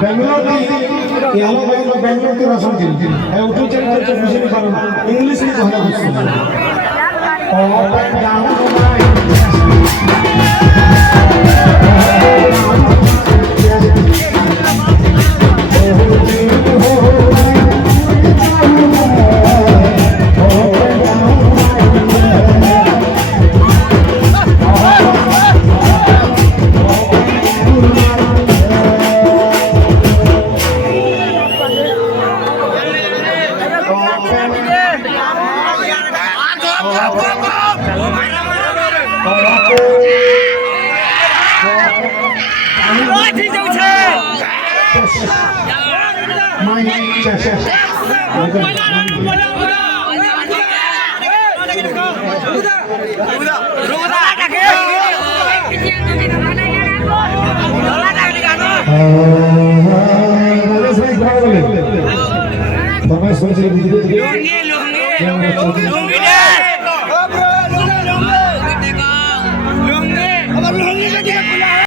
बेंगलोर की यालो बेंगलोर की रसम थी है उठो चल कर कुछ नहीं करो इंग्लिश में कहना कुछ और लुंगी